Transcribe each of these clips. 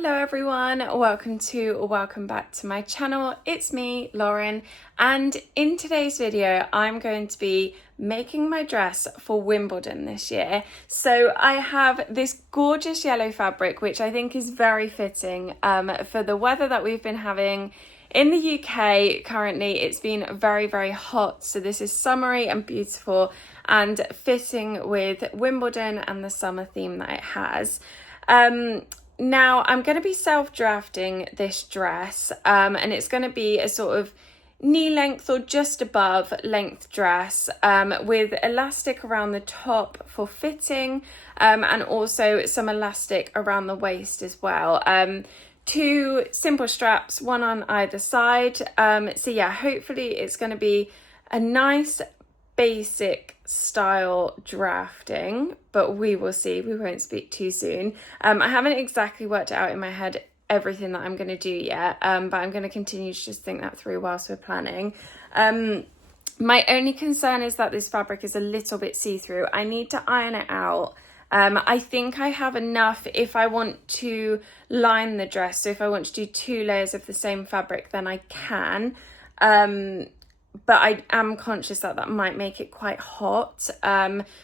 Hello everyone, welcome back to my channel. It's me, Lauren, and in today's video I'm going to be making my dress for Wimbledon this year. So I have this gorgeous yellow fabric which I think is very fitting for the weather that we've been having in the UK. Currently it's been very hot, so this is summery and beautiful and fitting with Wimbledon and the summer theme that it has. Now I'm going to be self-drafting this dress and it's going to be a sort of knee length or just above length dress with elastic around the top for fitting and also some elastic around the waist as well. Two simple straps, one on either side. So yeah, hopefully it's going to be a nice basic style drafting, but we will see. We won't speak too soon. I haven't exactly worked out in my head everything that I'm going to do yet, but I'm going to continue to just think that through whilst we're planning. My only concern is that this fabric is a little bit see-through. I need to iron it out. I think I have enough if I want to line the dress. So if I want to do 2 layers of the same fabric, then I can. But I am conscious that that might make it quite hot,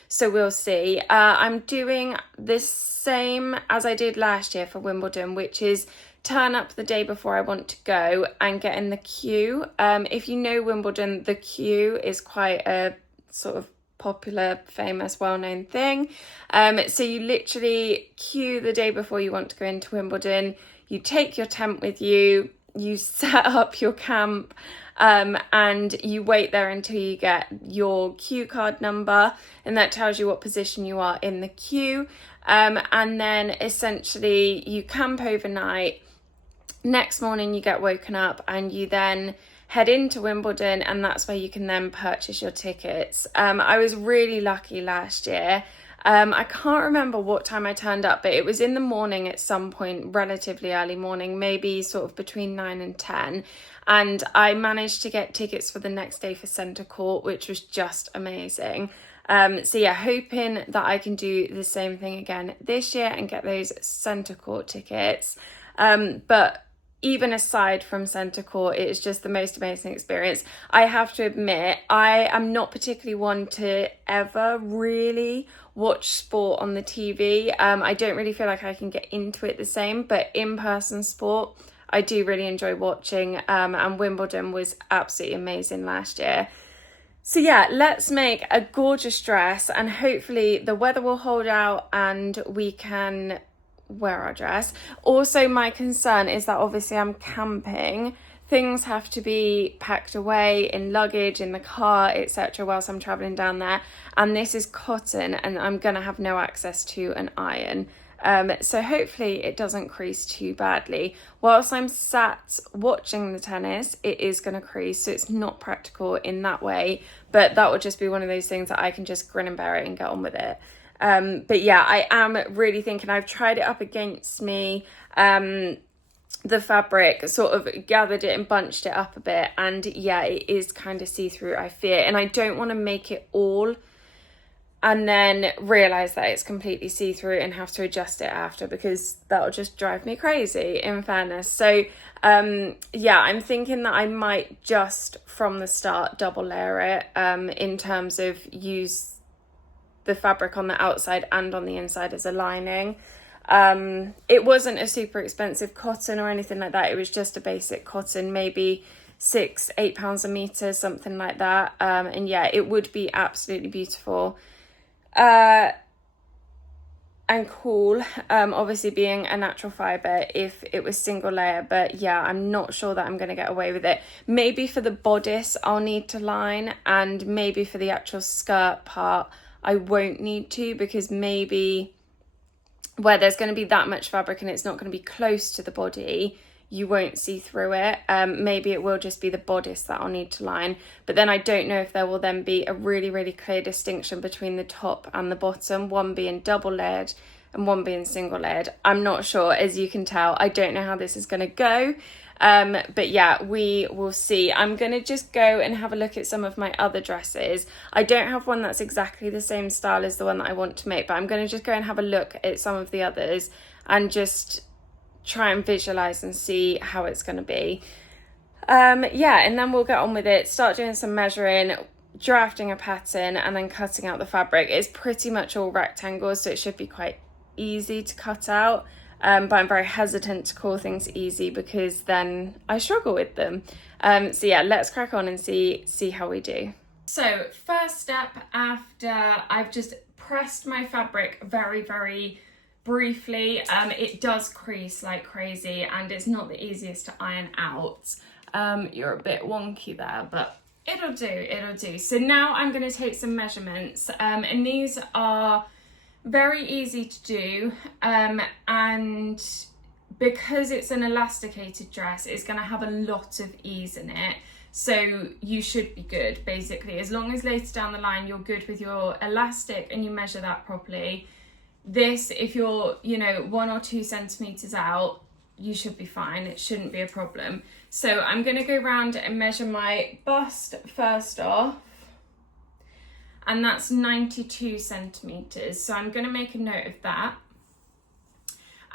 so we'll see. I'm doing the same as I did last year for Wimbledon, which is turn up the day before I want to go and get in the queue. If you know Wimbledon, the queue is quite a sort of popular, famous, well-known thing. So you literally queue the day before you want to go into Wimbledon, you take your tent with you, you set up your camp, and you wait there until you get your queue card number, and that tells you what position you are in the queue. And then essentially you camp overnight. Next morning you get woken up and you then head into Wimbledon, and that's where you can then purchase your tickets. I was really lucky last year. I can't remember what time I turned up, but it was in the morning at some point, relatively early morning, maybe sort of between 9 and 10. And I managed to get tickets for the next day for Centre Court, which was just amazing. So yeah, hoping that I can do the same thing again this year and get those Centre Court tickets. But even aside from Centre Court, it is just the most amazing experience. I have to admit, I am not particularly one to ever really watch sport on the TV. I don't really feel like I can get into it the same, but in-person sport, I do really enjoy watching, and Wimbledon was absolutely amazing last year. So yeah, let's make a gorgeous dress and hopefully the weather will hold out and we can wear our dress. Also, my concern is that obviously I'm camping. Things have to be packed away in luggage, in the car, etc. whilst I'm travelling down there. And this is cotton and I'm going to have no access to an iron. So hopefully it doesn't crease too badly. Whilst I'm sat watching the tennis, it is going to crease, so it's not practical in that way. But that would just be one of those things that I can just grin and bear it and get on with it. But yeah, I am really thinking, I've tried it up against me, the fabric, sort of gathered it and bunched it up a bit, and yeah, it is kind of see-through, I fear, and I don't want to make it all and then realise that it's completely see-through and have to adjust it after, because that'll just drive me crazy, in fairness. So yeah, I'm thinking that I might just from the start double layer it, in terms of use the fabric on the outside and on the inside as a lining. It wasn't a super expensive cotton or anything like that. It was just a basic cotton, maybe £6-8 a metre, something like that. And yeah, it would be absolutely beautiful and cool, obviously being a natural fibre if it was single layer. But yeah, I'm not sure that I'm going to get away with it. Maybe for the bodice I'll need to line, and maybe for the actual skirt part I won't need to, because maybe where there's going to be that much fabric and it's not going to be close to the body, you won't see through it. Maybe it will just be the bodice that I'll need to line, but then I don't know if there will then be a really clear distinction between the top and the bottom, one being double layered and one being single layered. I'm not sure, as you can tell. I don't know how this is going to go. But yeah, we will see. I'm going to just go and have a look at some of my other dresses. I don't have one that's exactly the same style as the one that I want to make, but I'm going to just go and have a look at some of the others and just try and visualize and see how it's going to be. Yeah, and then we'll get on with it, start doing some measuring, drafting a pattern, and then cutting out the fabric. It's pretty much all rectangles, so it should be quite easy to cut out, but I'm very hesitant to call things easy because then I struggle with them. So yeah, let's crack on and see how we do. So first step, after I've just pressed my fabric very, very briefly, it does crease like crazy and it's not the easiest to iron out. You're a bit wonky there, but it'll do. So now I'm going to take some measurements, and these are very easy to do, and because it's an elasticated dress, it's going to have a lot of ease in it. So you should be good, basically. As long as later down the line you're good with your elastic and you measure that properly. This, if you're, 1 or 2 centimeters out, you should be fine. It shouldn't be a problem. So I'm going to go round and measure my bust first off. And that's 92 centimeters. So I'm going to make a note of that.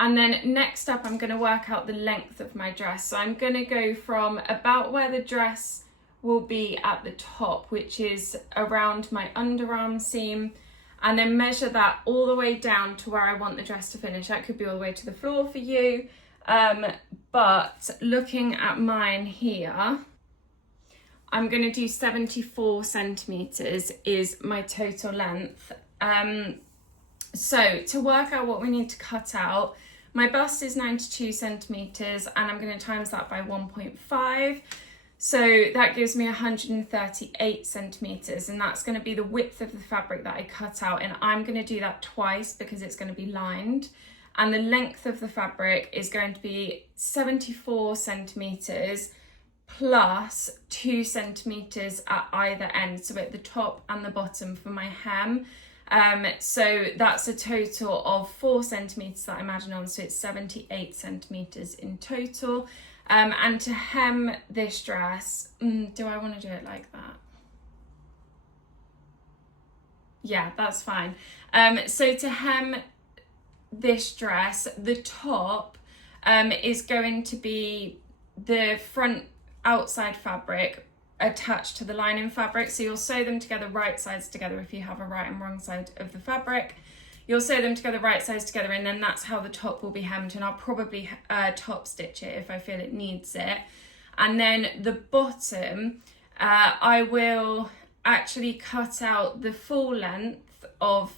And then next up, I'm going to work out the length of my dress. So I'm going to go from about where the dress will be at the top, which is around my underarm seam, and then measure that all the way down to where I want the dress to finish. That could be all the way to the floor for you. But looking at mine here, I'm going to do 74 centimeters is my total length. So to work out what we need to cut out, my bust is 92 centimeters and I'm going to times that by 1.5. So that gives me 138 centimeters, and that's going to be the width of the fabric that I cut out. And I'm going to do that twice because it's going to be lined. And the length of the fabric is going to be 74 centimeters plus 2 centimeters at either end. So at the top and the bottom for my hem. So that's a total of 4 centimeters that I'm adding on, so it's 78 centimeters in total. And to hem this dress, do I want to do it like that? Yeah, that's fine. So to hem this dress, the top is going to be the front outside fabric attached to the lining fabric. So you'll sew them together right sides together if you have a right and wrong side of the fabric. You'll sew them together right sides together, and then that's how the top will be hemmed, and I'll probably top stitch it if I feel it needs it. And then the bottom, I will actually cut out the full length of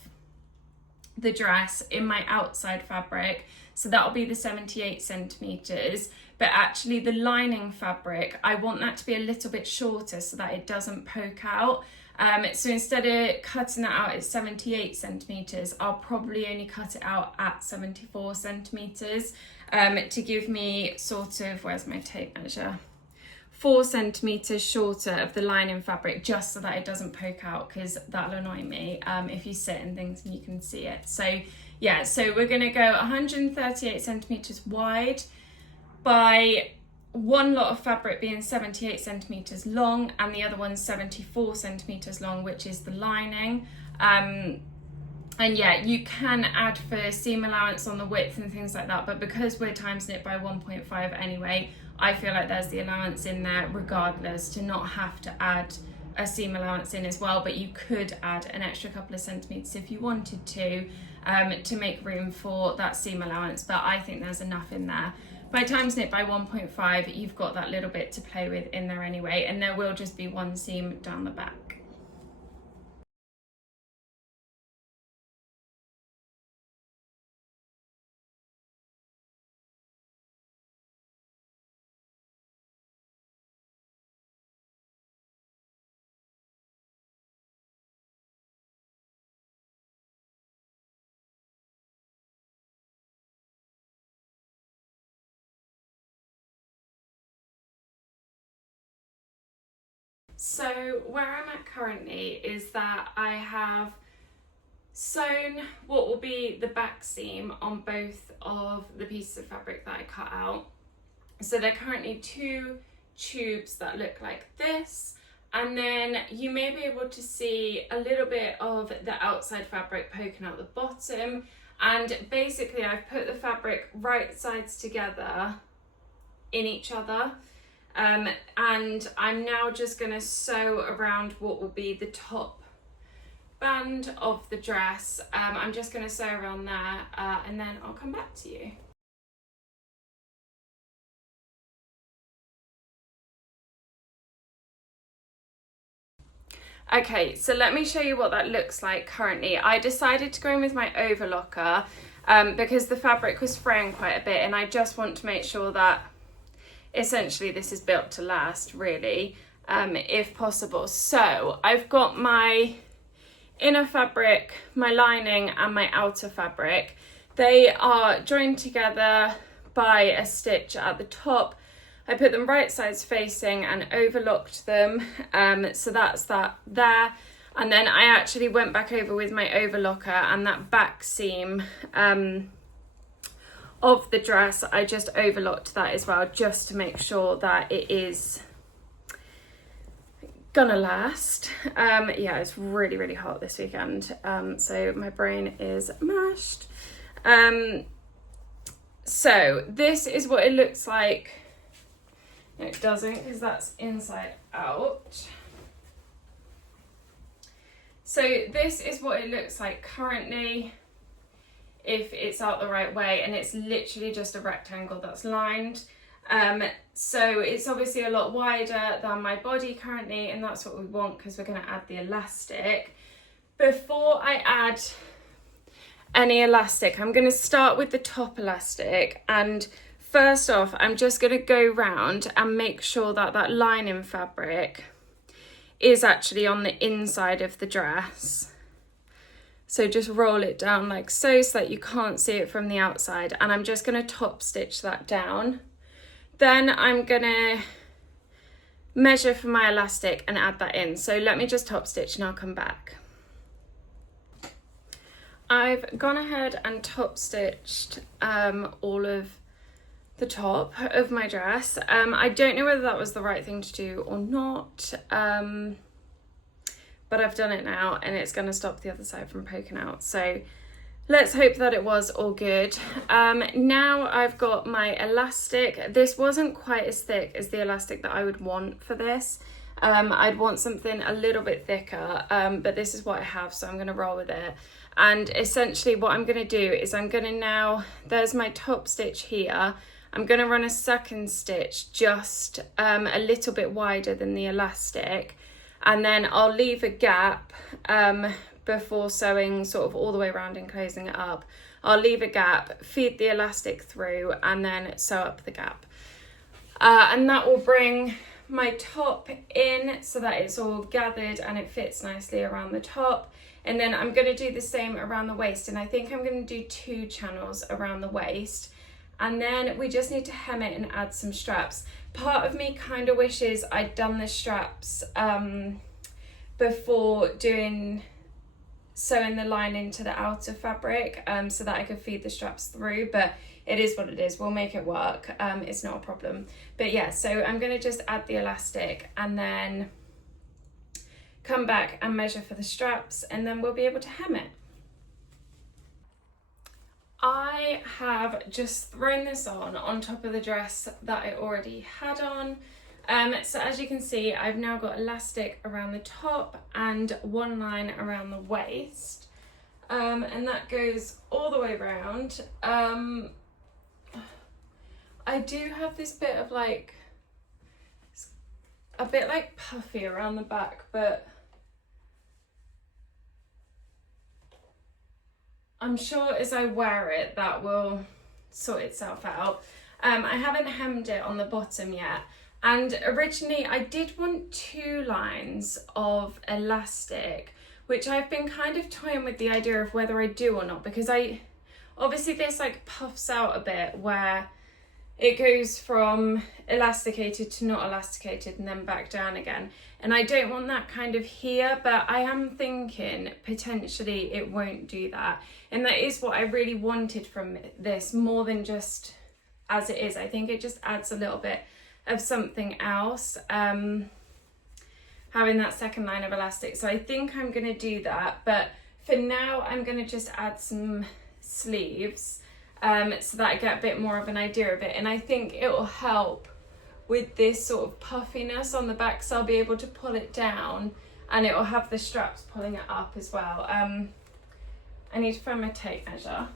the dress in my outside fabric, so that'll be the 78 centimeters. But actually the lining fabric, I want that to be a little bit shorter so that it doesn't poke out. So instead of cutting that out at 78 centimeters, I'll probably only cut it out at 74 centimeters to give me sort of, where's my tape measure? 4 centimeters shorter of the lining fabric, just so that it doesn't poke out, because that'll annoy me if you sit in things and you can see it. So yeah, so we're gonna go 138 centimeters wide by one lot of fabric being 78 centimeters long and the other one 74 centimeters long, which is the lining. And yeah, you can add for seam allowance on the width and things like that, but because we're timesing it by 1.5 anyway, I feel like there's the allowance in there regardless, to not have to add a seam allowance in as well. But you could add an extra couple of centimeters if you wanted to make room for that seam allowance, but I think there's enough in there. By timesing it by 1.5, you've got that little bit to play with in there anyway, and there will just be one seam down the back. So where I'm at currently is that I have sewn what will be the back seam on both of the pieces of fabric that I cut out. So they're currently 2 tubes that look like this, and then you may be able to see a little bit of the outside fabric poking out the bottom, And basically I've put the fabric right sides together in each other, and I'm now just going to sew around what will be the top band of the dress. I'm just going to sew around there, and then I'll come back to you. Okay, so let me show you what that looks like currently. I decided to go in with my overlocker because the fabric was fraying quite a bit, and I just want to make sure that essentially this is built to last, really, if possible. So I've got my inner fabric, my lining and my outer fabric. They are joined together by a stitch at the top. I put them right sides facing and overlocked them, so that's that there. And then I actually went back over with my overlocker, and that back seam of the dress, I just overlocked that as well, just to make sure that it is gonna last. Yeah, it's really, really hot this weekend, so my brain is mashed. So this is what it looks like. No, it doesn't, because that's inside out. So this is what it looks like currently, if it's out the right way, and it's literally just a rectangle that's lined. So it's obviously a lot wider than my body currently, and that's what we want because we're going to add the elastic. Before I add any elastic, I'm going to start with the top elastic, and first off I'm just going to go round and make sure that that lining fabric is actually on the inside of the dress. So just roll it down like so that you can't see it from the outside, and I'm just going to top stitch that down. Then I'm going to measure for my elastic and add that in. So let me just top stitch and I'll come back. I've gone ahead and top stitched all of the top of my dress. I don't know whether that was the right thing to do or not, but I've done it now, and it's going to stop the other side from poking out. So let's hope that it was all good. Now I've got my elastic. This wasn't quite as thick as the elastic that I would want for this. I'd want something a little bit thicker, but this is what I have, so I'm going to roll with it. And essentially what I'm going to do is I'm going to now, there's my top stitch here, I'm going to run a second stitch just a little bit wider than the elastic, and then I'll leave a gap before sewing sort of all the way around and closing it up. I'll leave a gap, feed the elastic through, and then sew up the gap. And that will bring my top in so that it's all gathered and it fits nicely around the top. And then I'm going to do the same around the waist, and I think I'm going to do 2 channels around the waist. And then we just need to hem it and add some straps. Part of me kind of wishes I'd done the straps before sewing the line into the outer fabric, so that I could feed the straps through, but it is what it is. We'll make it work. It's not a problem. But yeah, so I'm going to just add the elastic and then come back and measure for the straps, and then we'll be able to hem it. I have just thrown this on top of the dress that I already had on. So as you can see, I've now got elastic around the top and one line around the waist, and that goes all the way around. I do have this bit of like, a bit like puffy around the back, but I'm sure as I wear it that will sort itself out. I haven't hemmed it on the bottom yet, and originally I did want 2 lines of elastic, which I've been kind of toying with the idea of whether I do or not, because obviously this like puffs out a bit where it goes from elasticated to not elasticated and then back down again, and I don't want that kind of here, but I am thinking potentially it won't do that, and that is what I really wanted from this, more than just as it is. I think it just adds a little bit of something else, having that second line of elastic. So I think I'm going to do that, but for now I'm going to just add some sleeves, so that I get a bit more of an idea of it. And I think it will help with this sort of puffiness on the back, so I'll be able to pull it down and it will have the straps pulling it up as well. I need to find my tape measure.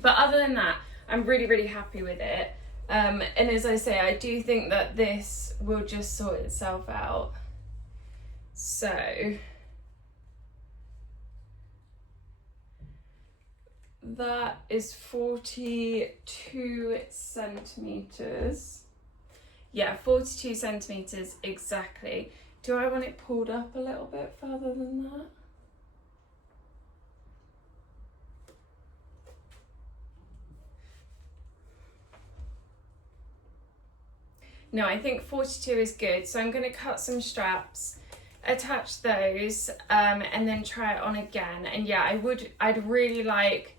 But other than that, I'm really, really happy with it. And as I say, I do think that this will just sort itself out. So that is 42 centimeters. Yeah, 42 centimeters exactly. Do I want it pulled up a little bit further than that? No, I think 42 is good. So I'm going to cut some straps, attach those, and then try it on again. And yeah, I'd really like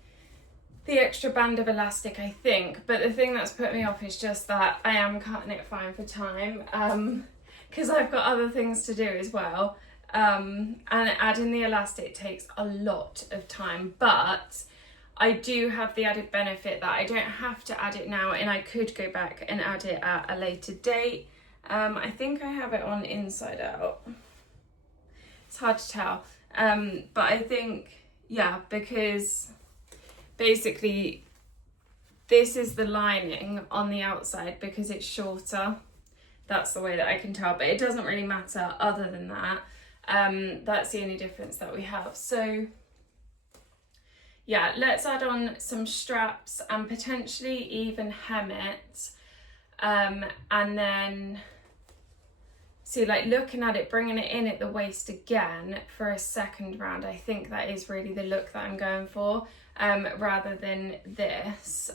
the extra band of elastic, I think. But the thing that's put me off is just that I am cutting it fine for time, because I've got other things to do as well. And adding the elastic takes a lot of time, but I do have the added benefit that I don't have to add it now, and I could go back and add it at a later date. I think I have it on inside out. It's hard to tell. But I think, yeah, because basically this is the lining on the outside because it's shorter. That's the way that I can tell, but it doesn't really matter other than that. That's the only difference that we have. So yeah, let's add on some straps and potentially even hem it. And then see, like looking at it, bringing it in at the waist again for a second round. I think that is really the look that I'm going for, rather than this.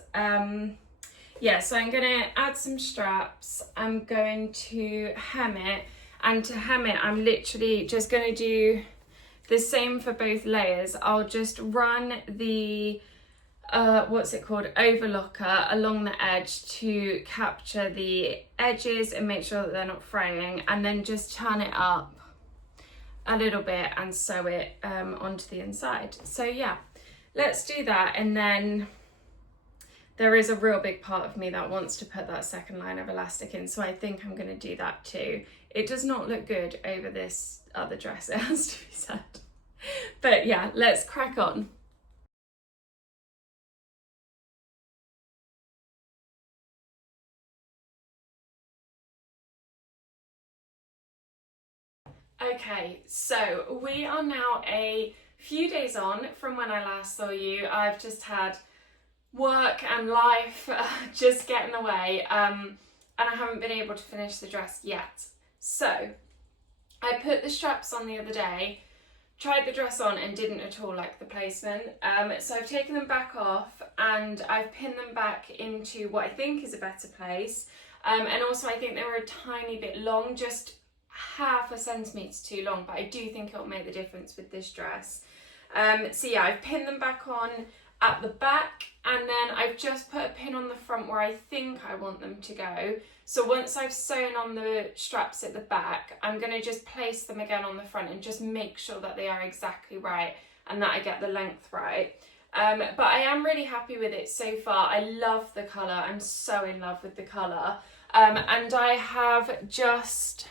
Yeah, so I'm gonna add some straps. I'm going to hem it, and to hem it, I'm literally just gonna do the same for both layers. I'll just run the, what's it called, overlocker along the edge to capture the edges and make sure that they're not fraying, and then just turn it up a little bit and sew it onto the inside. So yeah, let's do that. And then there is a real big part of me that wants to put that second line of elastic in, so I think I'm going to do that too. It does not look good over this other dress, it has to be said. But yeah, let's crack on. Okay, so we are now a few days on from when I last saw you. I've just had work and life just get in the way, and I haven't been able to finish the dress yet. So I put the straps on the other day, tried the dress on and didn't at all like the placement. So I've taken them back off and I've pinned them back into what I think is a better place. And also I think they were a tiny bit long, just half a centimetre too long, but I do think it'll make the difference with this dress. So yeah, I've pinned them back on at the back, and then I've just put a pin on the front where I think I want them to go. So once I've sewn on the straps at the back, I'm going to just place them again on the front and just make sure that they are exactly right and that I get the length right. But I am really happy with it so far. I love the colour. I'm so in love with the colour. And I have just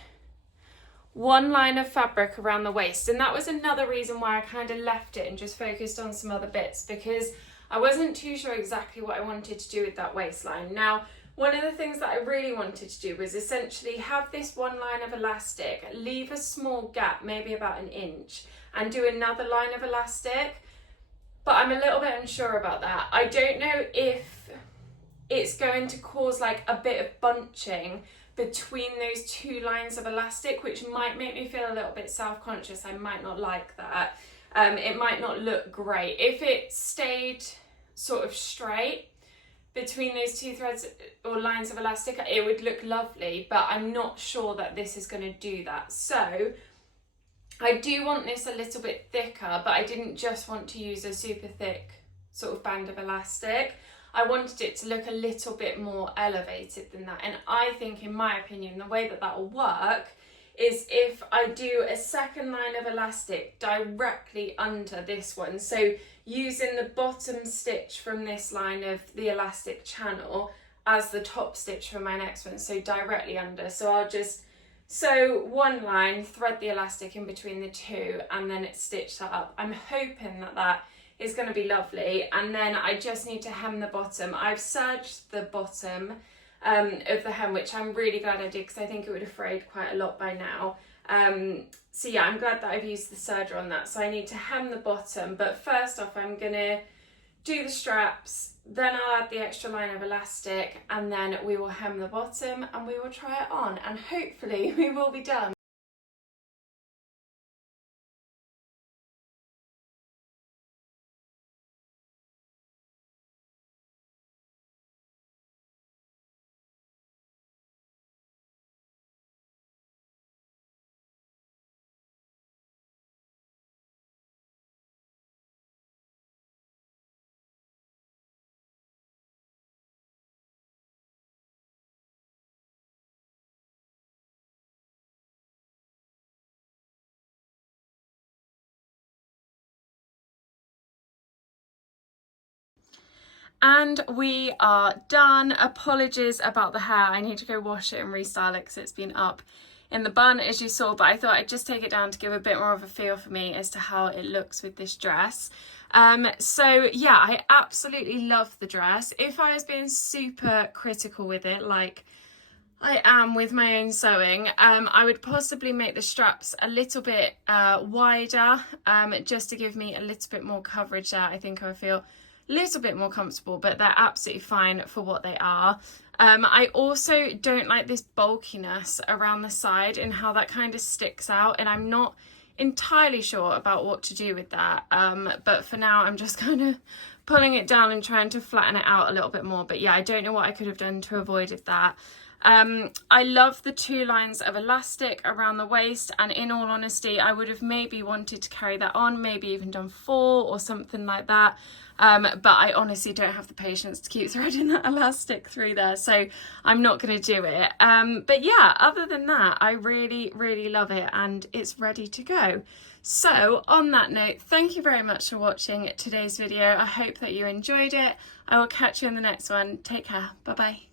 one line of fabric around the waist, and that was another reason why I kind of left it and just focused on some other bits, because I wasn't too sure exactly what I wanted to do with that waistline. Now, one of the things that I really wanted to do was essentially have this one line of elastic, leave a small gap, maybe about an inch, and do another line of elastic, but I'm a little bit unsure about that. I don't know if it's going to cause like a bit of bunching between those two lines of elastic, which might make me feel a little bit self-conscious. I might not like that. It might not look great. If it stayed sort of straight between those two threads or lines of elastic, it would look lovely, but I'm not sure that this is going to do that. So I do want this a little bit thicker, but I didn't just want to use a super thick sort of band of elastic. I wanted it to look a little bit more elevated than that. And I think, in my opinion, the way that that will work is if I do a second line of elastic directly under this one. So using the bottom stitch from this line of the elastic channel as the top stitch for my next one, so directly under. So I'll just sew one line, thread the elastic in between the two, and then it's stitched that up. I'm hoping that that is going to be lovely. And then I just need to hem the bottom. I've serged the bottom of the hem, which I'm really glad I did, because I think it would have frayed quite a lot by now. So yeah, I'm glad that I've used the serger on that. So I need to hem the bottom, but first off I'm gonna do the straps, then I'll add the extra line of elastic, and then we will hem the bottom and we will try it on, and hopefully we will be done. And we are done. Apologies about the hair. I need to go wash it and restyle it because it's been up in the bun, as you saw, but I thought I'd just take it down to give a bit more of a feel for me as to how it looks with this dress. So yeah, I absolutely love the dress. If I was being super critical with it, like I am with my own sewing, I would possibly make the straps a little bit wider, just to give me a little bit more coverage there. I think I feel a little bit more comfortable, but they're absolutely fine for what they are. I also don't like this bulkiness around the side and how that kind of sticks out, and I'm not entirely sure about what to do with that, but for now I'm just kind of pulling it down and trying to flatten it out a little bit more. But yeah, I don't know what I could have done to avoid that. I love the 2 lines of elastic around the waist, and in all honesty I would have maybe wanted to carry that on, maybe even done 4 or something like that, but I honestly don't have the patience to keep threading that elastic through there, so I'm not going to do it. But yeah, other than that, I really love it and it's ready to go. So on that note, thank you very much for watching today's video. I hope that you enjoyed it. I will catch you in the next one. Take care. Bye bye.